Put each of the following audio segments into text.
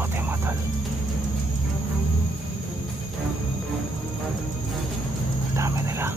bote mga tol. Ang dami nila.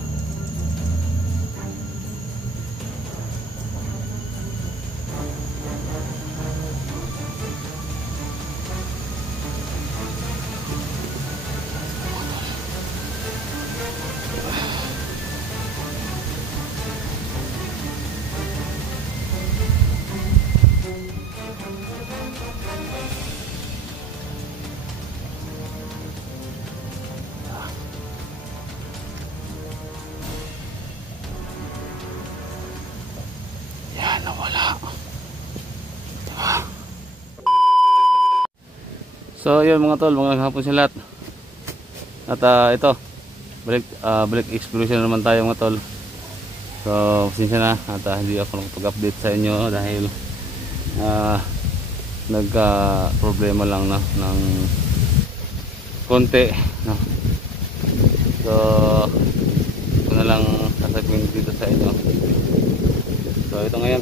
Nawala. Diba? So yun mga tol, mga hapon sa lahat. At ito balik exploration naman tayo mga tol. So pasensya na at hindi ako nakapag-update sa inyo dahil nagka problema lang no, ng konti no. So ito na lang sasabihin dito sa inyo. So ito ngayon,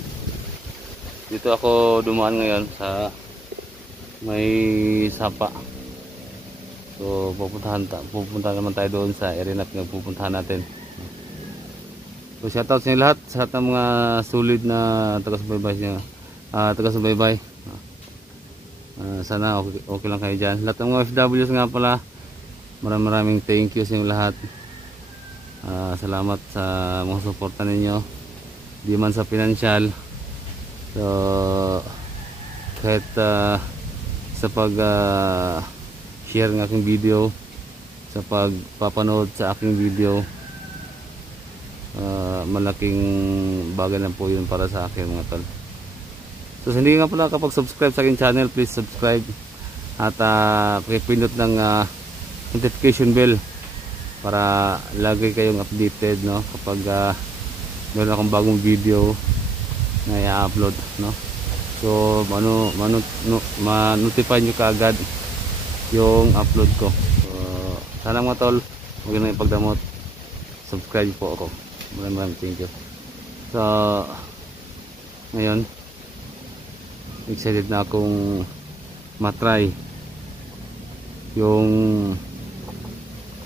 dito ako dumaan ngayon sa may sapa. So pupunta naman tayo doon sa area na pupuntahan natin. So shoutout sa inyo lahat, sa lahat ng mga sulit na taga-subaybay. Sana okay lang kayo dyan. Lahat ng mga FWs nga pala, maraming thank you sa inyo lahat. Salamat sa mga suporta ninyo. Di man sa pinansyal, so kahit sa pag share ng aking video, sa pagpapanood sa aking video, malaking bagay na po yun para sa akin mga tol. So hindi nga pala kapag subscribe sa aking channel, please subscribe at pakipindot ng notification bell para lagi kayong updated no kapag meron akong bagong video na i-upload no. So ma-notify nyo kaagad yung upload ko. So sana mga tol, huwag na ipagdamot, subscribe po ako. Maraming thank you. So ngayon excited na akong matry yung,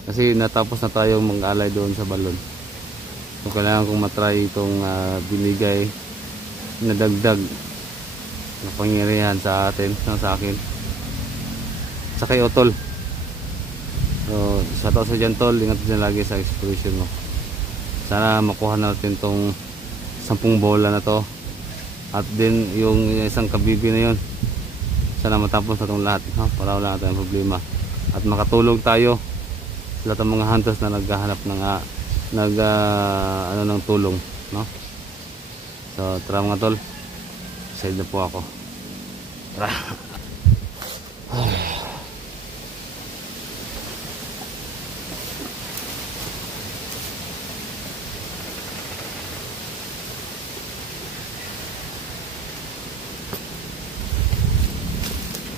kasi natapos na tayong mag-alay doon sa balon. So kailangan kong matry itong binigay na dagdag na pangyarihan sa atin, sa akin, sa kay Otol. So shoutout sa dyan tol, ingat din lagi sa exploration mo. Sana makuha natin tong 10 bola na to, at din yung isang kabibi na yun, sana matapos na itong lahat para wala na tayong problema at makatulong tayo sa lahat ng mga hunters na naghahanap ng ng tulong no. So tara mga tol, excited na po ako. Tara.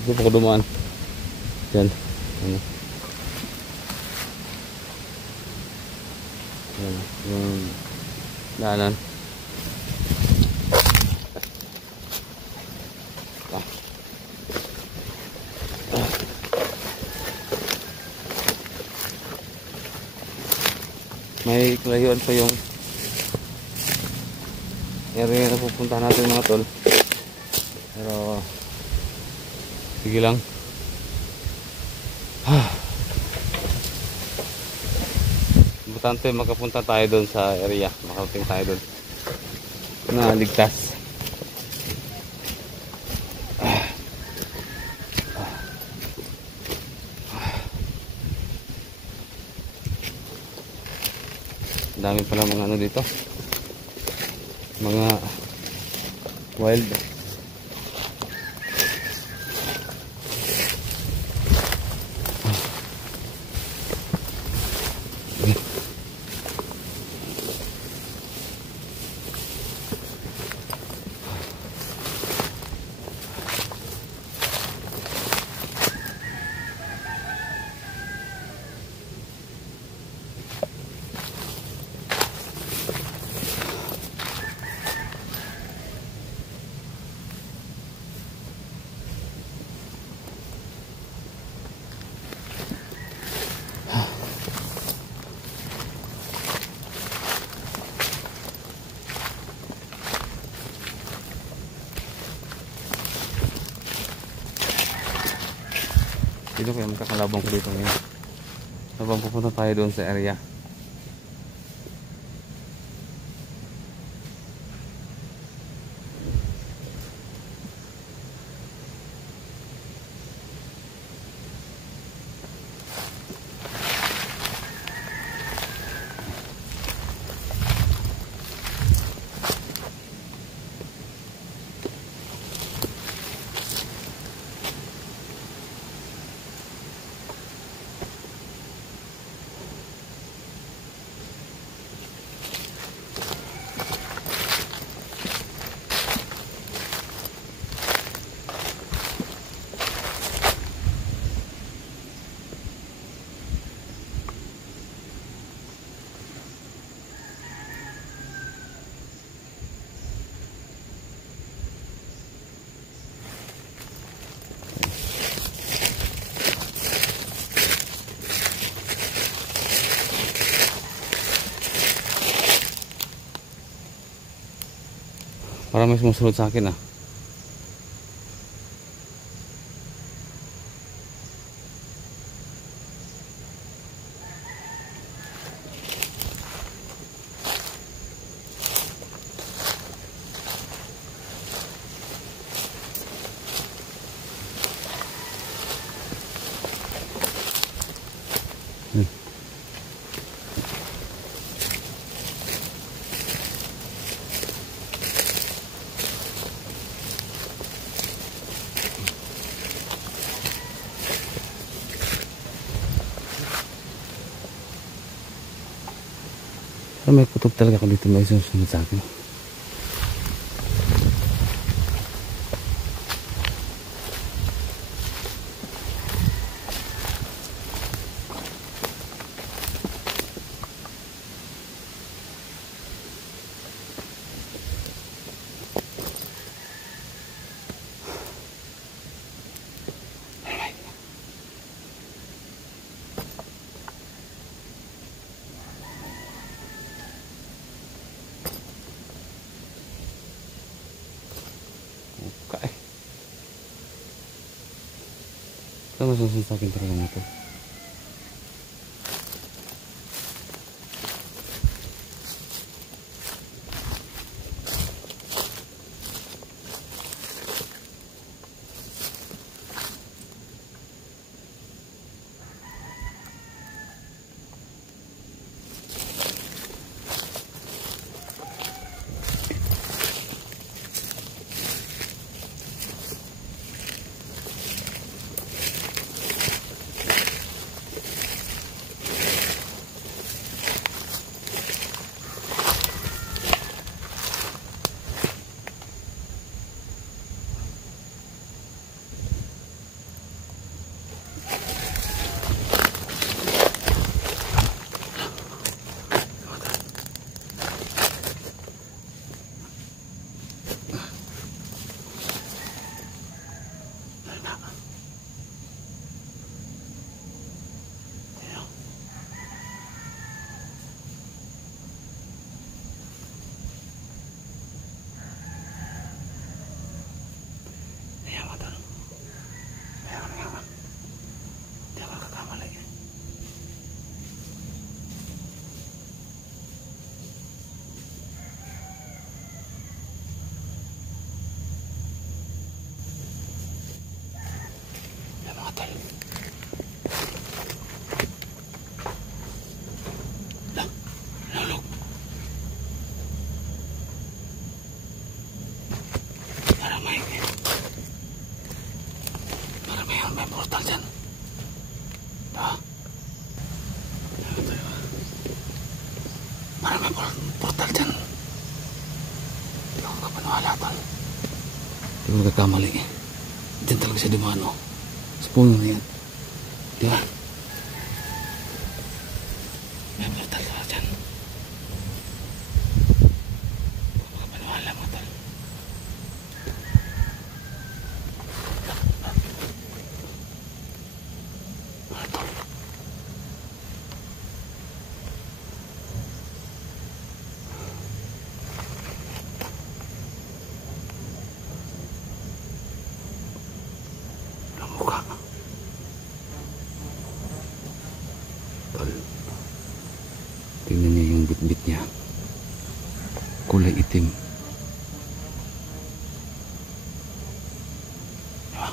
Ito po ko dumaan dyan, ano yung daanan. May kalayuan pa yung area na pupunta natin mga tol, pero sige lang. Importante makapunta tayo doon sa area, makarating tayo doon na ligtas. Dami pala mga ano dito, mga wild. Sino kaya magkakalabang ko dito ngayon? Habang pupunta tayo doon sa area. Parang may sumusunod sa akin ah. May putok talaga ako dito, may susunod sa akin. Okay. Saan masusunod sa akin talaga nito? May portal dyan. Parang may portal dyan. Hindi ako kapaniwala tol. Hindi ko nagkakamali. Dyan talaga siya dumano. Sa puno na yan. Di ba? May portal dyan. Hindi ko kapaniwala mga tol. Mukha. kulay itim. Diba?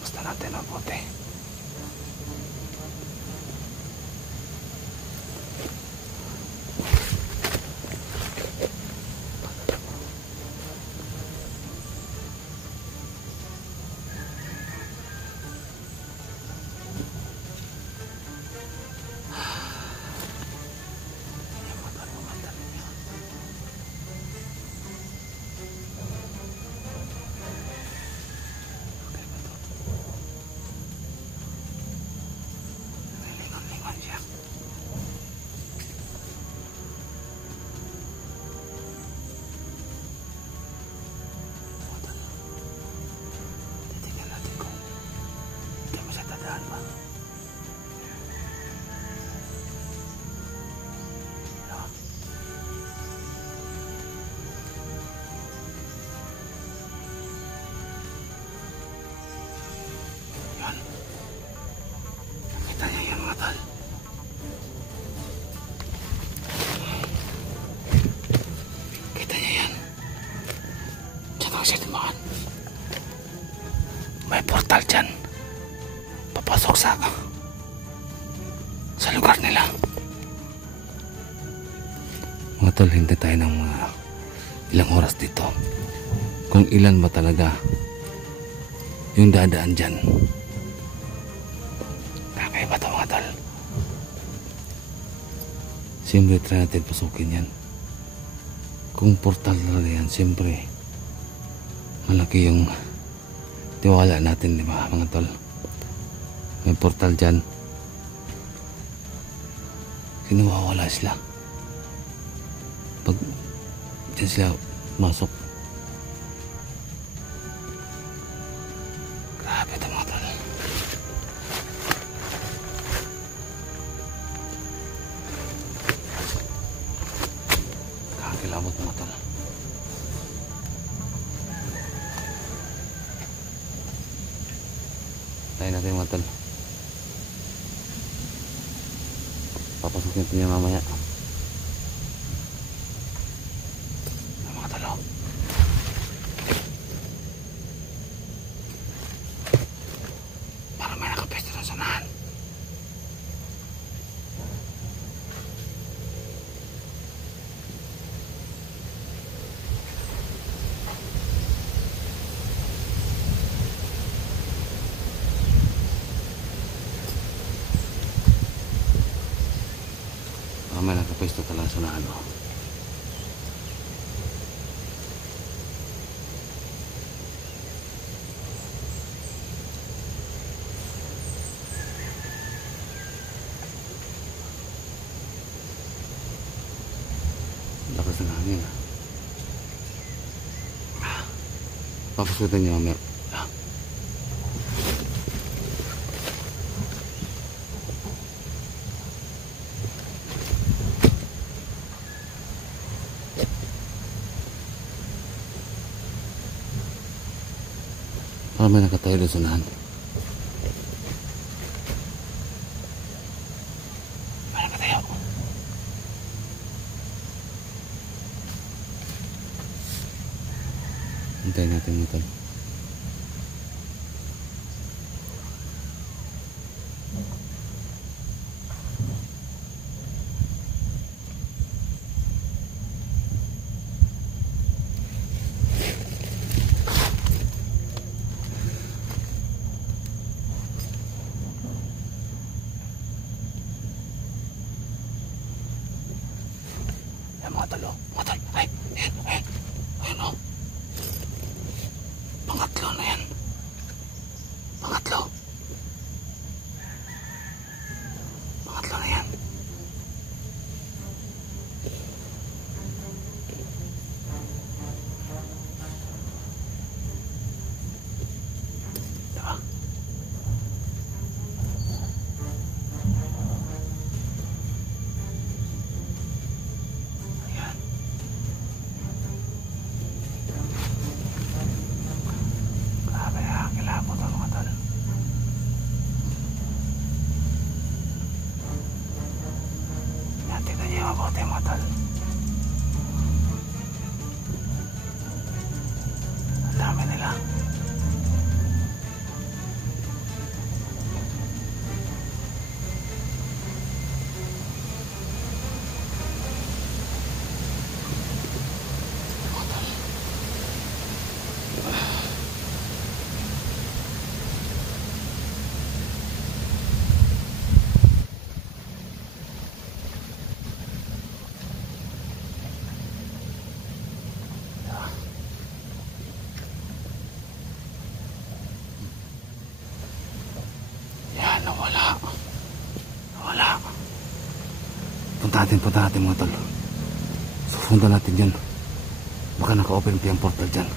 Basta natin mabuti. Nakita niya yan mga tol. Kita niya yan. Diyan ako siya dumaan. May portal dyan. Papasok sa lugar nila. Mga tol, hintay tayo ng mga ilang oras dito. Kung ilan ba talaga yung dadaan dyan. Kakaiba ito mga tol. Siyempre try natin pasukin yan. Kung portal talaga yan, siyempre malaki yung tiwala natin, di ba mga tol? May portal dyan. Kinuwawala sila. Pag dyan sila masok. Grabe ito mga tol. Kakilabot mga tol. Tayo natin mga tol. Papasukin natin niya mamaya. Mga tol. Para may nakapesto ng sanahan. May nakapwesto talaga sa ano. Lakas ng hangin. Papasukin niyo mamaya. Para may nakatayo doon sa unahan. May nakatayo. Hintayin natin ito. Mga tol, mga tol. Ay, ayan, ayan. Ayan o. kami nila. Nawala. Punta natin mga tol. Susundan natin yun. Baka naka-open pa yung portal dyan.